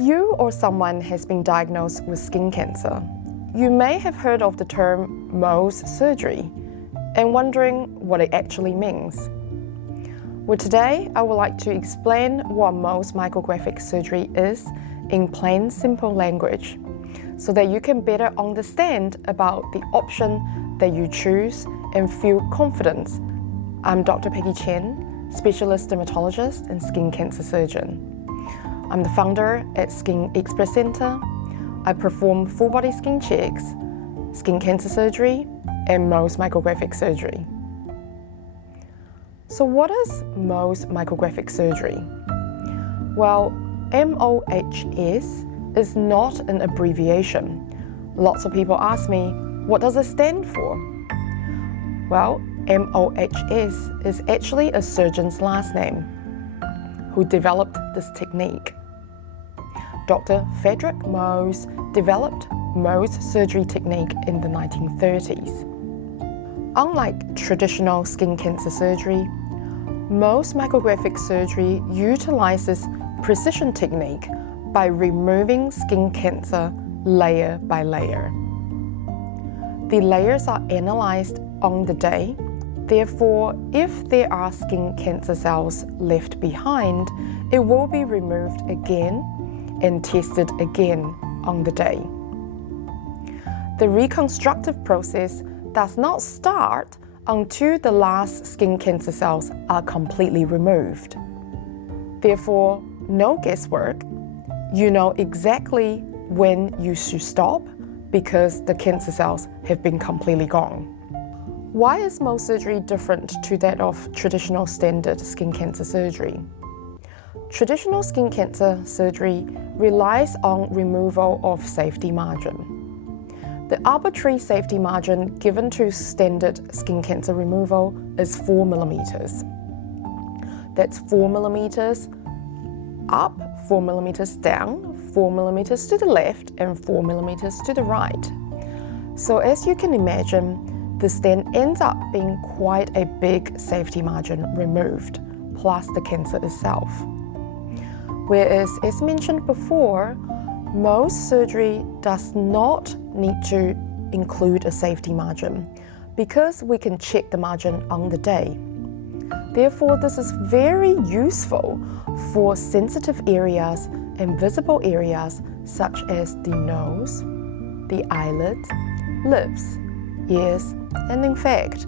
If you or someone has been diagnosed with skin cancer, you may have heard of the term Mohs surgery and wondering what it actually means. Well, today I would like to explain what Mohs Micrographic Surgery is in plain, simple language, so that you can better understand about the option that you choose and feel confident. I'm Dr. Peggy Chen, specialist dermatologist and skin cancer surgeon. I'm the founder at Skin Expert Center. I perform full-body skin checks, skin cancer surgery, and Mohs Micrographic Surgery. So what is Mohs Micrographic Surgery? Well, MOHS is not an abbreviation. Lots of people ask me, what does it stand for? Well, MOHS is actually a surgeon's last name who developed this technique. Dr. Frederick Mohs developed Mohs surgery technique in the 1930s. Unlike traditional skin cancer surgery, Mohs micrographic surgery utilizes precision technique by removing skin cancer layer by layer. The layers are analyzed on the day. Therefore, if there are skin cancer cells left behind, it will be removed again and tested again on the day. The reconstructive process does not start until the last skin cancer cells are completely removed. Therefore, no guesswork. You know exactly when you should stop because the cancer cells have been completely gone. Why is Mohs surgery different to that of traditional standard skin cancer surgery? Traditional skin cancer surgery relies on removal of safety margin. The arbitrary safety margin given to standard skin cancer removal is 4 millimeters. That's 4 millimeters up, 4 millimeters down, 4 millimeters to the left, and 4 millimeters to the right. So as you can imagine, this then ends up being quite a big safety margin removed, plus the cancer itself. Whereas, as mentioned before, Mohs surgery does not need to include a safety margin because we can check the margin on the day. Therefore, this is very useful for sensitive areas and visible areas such as the nose, the eyelids, lips, ears, and in fact,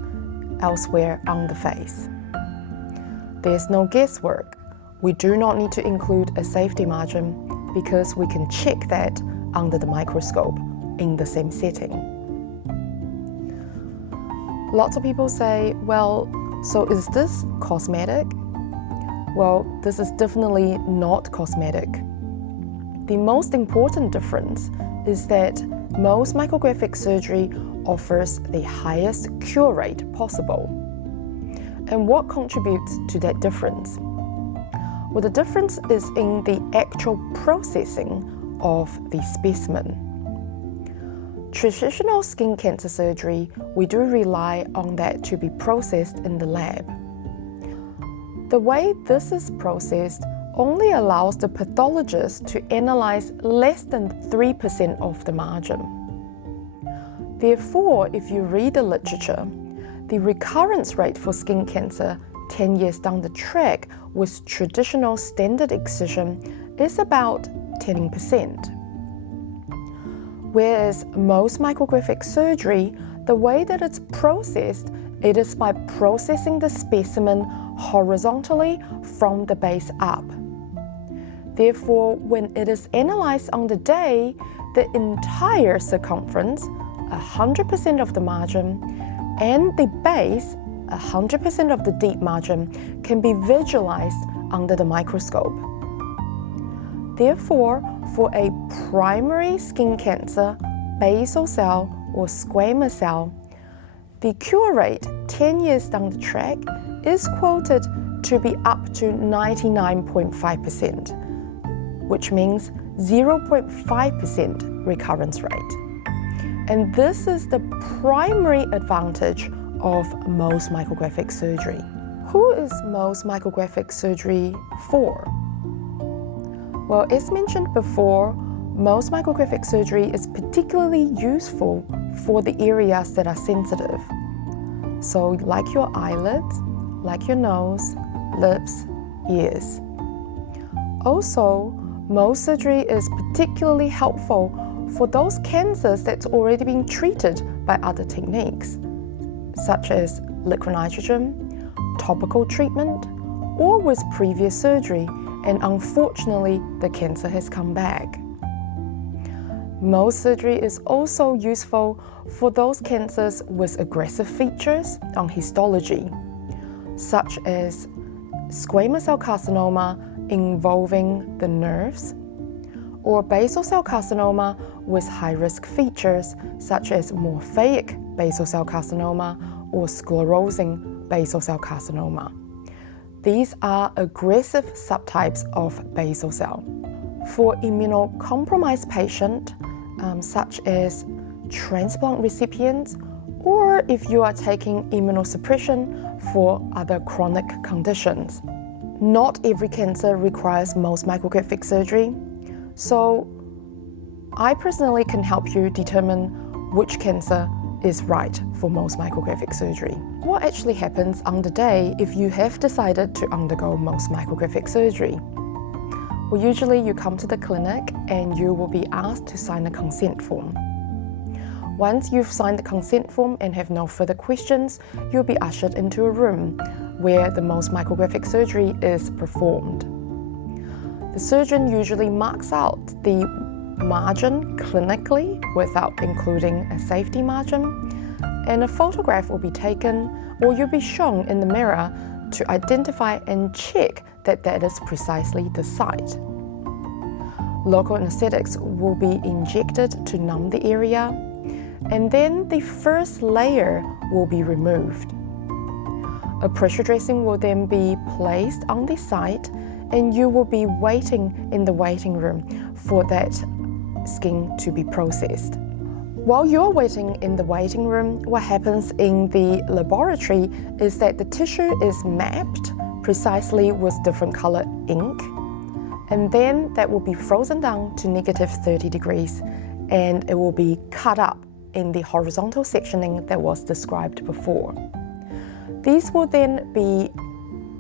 elsewhere on the face. There's no guesswork. We do not need to include a safety margin because we can check that under the microscope in the same setting. Lots of people say, well, so is this cosmetic? Well, this is definitely not cosmetic. The most important difference is that Mohs micrographic surgery offers the highest cure rate possible. And what contributes to that difference? Well, the difference is in the actual processing of the specimen. Traditional skin cancer surgery, we do rely on that to be processed in the lab. The way this is processed only allows the pathologist to analyze less than 3% of the margin. Therefore, if you read the literature, the recurrence rate for skin cancer 10 years down the track with traditional standard excision is about 10%. Whereas Mohs micrographic surgery, the way that it's processed, it is by processing the specimen horizontally from the base up. Therefore, when it is analyzed on the day, the entire circumference, 100% of the margin, and the base, 100% of the deep margin, can be visualized under the microscope. Therefore, for a primary skin cancer, basal cell or squamous cell, the cure rate 10 years down the track is quoted to be up to 99.5%, which means 0.5% recurrence rate. And this is the primary advantage of Mohs micrographic surgery. Who is Mohs micrographic surgery for? Well, as mentioned before, Mohs micrographic surgery is particularly useful for the areas that are sensitive. So like your eyelids, like your nose, lips, ears. Also, Mohs surgery is particularly helpful for those cancers that's already been treated by other techniques, such as liquid nitrogen, topical treatment, or with previous surgery, and unfortunately, the cancer has come back. Mohs surgery is also useful for those cancers with aggressive features on histology, such as squamous cell carcinoma involving the nerves, or basal cell carcinoma with high-risk features such as morphaic basal cell carcinoma or sclerosing basal cell carcinoma. These are aggressive subtypes of basal cell. For immunocompromised patients, such as transplant recipients, or if you are taking immunosuppression for other chronic conditions. Not every cancer requires Mohs micrographic surgery, so I personally can help you determine which cancer is right for Mohs micrographic surgery. What actually happens on the day if you have decided to undergo Mohs micrographic surgery? Well, usually you come to the clinic and you will be asked to sign a consent form. Once you've signed the consent form and have no further questions, you'll be ushered into a room where the Mohs micrographic surgery is performed. The surgeon usually marks out the margin clinically without including a safety margin, and a photograph will be taken or you'll be shown in the mirror to identify and check that that is precisely the site. Local anesthetics will be injected to numb the area, and then the first layer will be removed. A pressure dressing will then be placed on the site, and you will be waiting in the waiting room for that skin to be processed. While you're waiting in the waiting room, what happens in the laboratory is that the tissue is mapped precisely with different color ink, and then that will be frozen down to -30 degrees, and it will be cut up in the horizontal sectioning that was described before. These will then be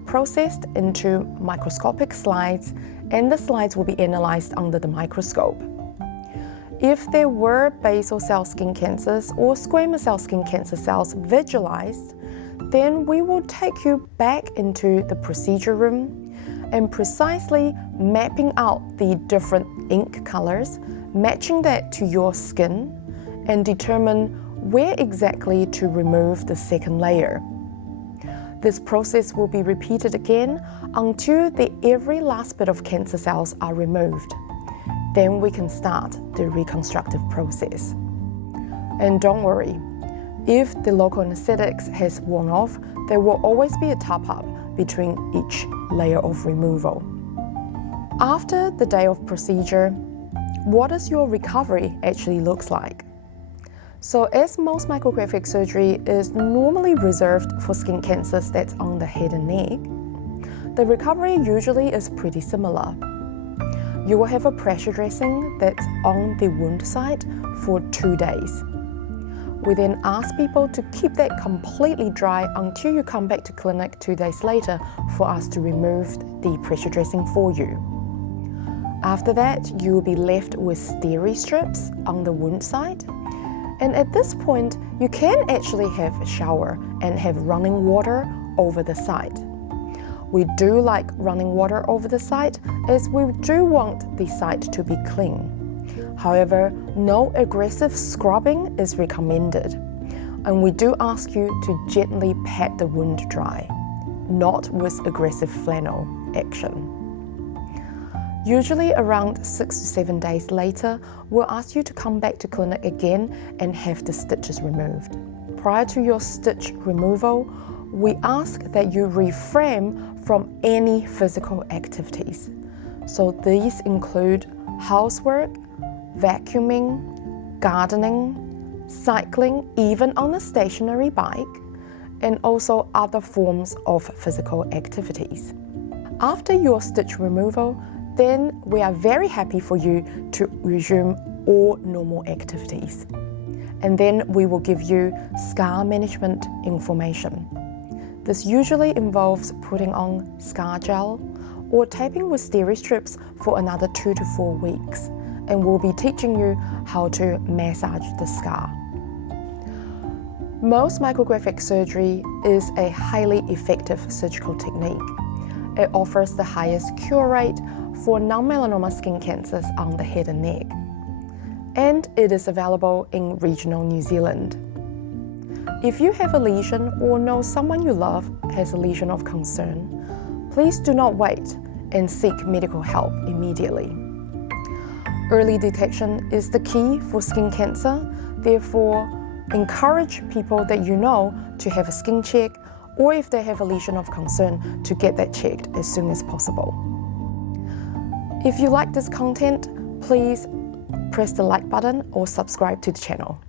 processed into microscopic slides, and the slides will be analyzed under the microscope. If there were basal cell skin cancers or squamous cell skin cancer cells visualized, then we will take you back into the procedure room and precisely mapping out the different ink colors, matching that to your skin, and determine where exactly to remove the second layer. This process will be repeated again until every last bit of cancer cells are removed. Then we can start the reconstructive process. And don't worry, if the local anesthetics has worn off, there will always be a top-up between each layer of removal. After the day of procedure, what does your recovery actually looks like? So as Mohs micrographic surgery is normally reserved for skin cancers that's on the head and neck, the recovery usually is pretty similar. You will have a pressure dressing that's on the wound site for 2 days. We then ask people to keep that completely dry until you come back to clinic 2 days later for us to remove the pressure dressing for you. After that, you will be left with steri strips on the wound site. And at this point, you can actually have a shower and have running water over the site. We do like running water over the site as we do want the site to be clean. However, no aggressive scrubbing is recommended, and we do ask you to gently pat the wound dry, not with aggressive flannel action. Usually around 6 to 7 days later, we'll ask you to come back to clinic again and have the stitches removed. Prior to your stitch removal, we ask that you refrain from any physical activities. So these include housework, vacuuming, gardening, cycling, even on a stationary bike, and also other forms of physical activities. After your stitch removal, then we are very happy for you to resume all normal activities. And then we will give you scar management information. This usually involves putting on scar gel or tapping with steri strips for another 2 to 4 weeks, and we'll be teaching you how to massage the scar. Mohs Micrographic Surgery is a highly effective surgical technique. It offers the highest cure rate for non-melanoma skin cancers on the head and neck. And it is available in regional New Zealand. If you have a lesion or know someone you love has a lesion of concern, please do not wait and seek medical help immediately. Early detection is the key for skin cancer, therefore encourage people that you know to have a skin check, or if they have a lesion of concern, to get that checked as soon as possible. If you like this content, please press the like button or subscribe to the channel.